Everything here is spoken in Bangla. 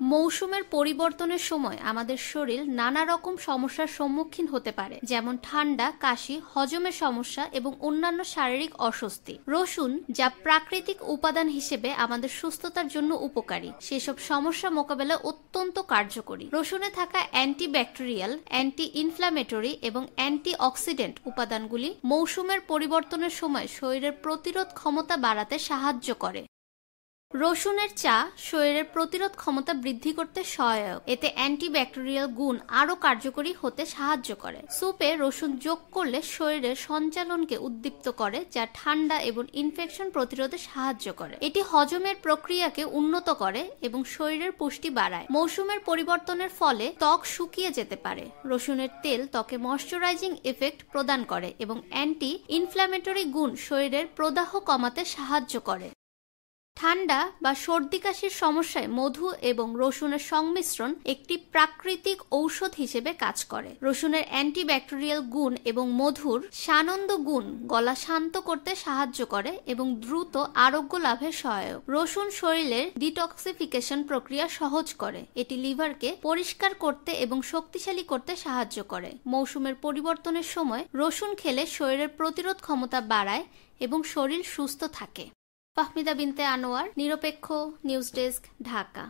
মৌসুমের পরিবর্তনের সময় আমাদের শরীর নানা রকম সমস্যার সম্মুখীন হতে পারে, যেমন ঠান্ডা, কাশি, হজমের সমস্যা এবং অন্যান্য শারীরিক অস্বস্তি। রসুন, যা প্রাকৃতিক উপাদান হিসেবে আমাদের সুস্থতার জন্য উপকারী, সেসব সমস্যা মোকাবেলায় অত্যন্ত কার্যকরী। রসুনে থাকা অ্যান্টিব্যাকটেরিয়াল, অ্যান্টি ইনফ্ল্যামেটরি এবং অ্যান্টি অক্সিডেন্ট উপাদানগুলি মৌসুমের পরিবর্তনের সময় শরীরের প্রতিরোধ ক্ষমতা বাড়াতে সাহায্য করে। রসুনের চা শরীরের প্রতিরোধ ক্ষমতা বৃদ্ধি করতে সহায়ক। এতে অ্যান্টিব্যাকটেরিয়াল গুণ আরও কার্যকরী হতে সাহায্য করে। স্যুপে রসুন যোগ করলে শরীরের সঞ্চালনকে উদ্দীপ্ত করে, যা ঠান্ডা এবং ইনফেকশন প্রতিরোধে সাহায্য করে। এটি হজমের প্রক্রিয়াকে উন্নত করে এবং শরীরের পুষ্টি বাড়ায়। মৌসুমের পরিবর্তনের ফলে ত্বক শুকিয়ে যেতে পারে। রসুনের তেল ত্বকে ময়শ্চারাইজিং এফেক্ট প্রদান করে এবং অ্যান্টি ইনফ্ল্যামেটরি গুণ শরীরের প্রদাহ কমাতে সাহায্য করে। ঠান্ডা বা সর্দি কাশির সমস্যায় মধু এবং রসুনের সংমিশ্রণ একটি প্রাকৃতিক ঔষধ হিসেবে কাজ করে। রসুনের অ্যান্টিব্যাকটেরিয়াল গুণ এবং মধুর সানন্দ গুণ গলা শান্ত করতে সাহায্য করে এবং দ্রুত আরোগ্য লাভে সহায়ক। রসুন শরীরের ডিটক্সিফিকেশন প্রক্রিয়া সহজ করে। এটি লিভারকে পরিষ্কার করতে এবং শক্তিশালী করতে সাহায্য করে। মৌসুমের পরিবর্তনের সময় রসুন খেলে শরীরের প্রতিরোধ ক্ষমতা বাড়ায় এবং শরীর সুস্থ থাকে। ফাহমিদা বিনতে আনোয়ার, নিরপেক্ষ নিউজ ডেস্ক, ঢাকা।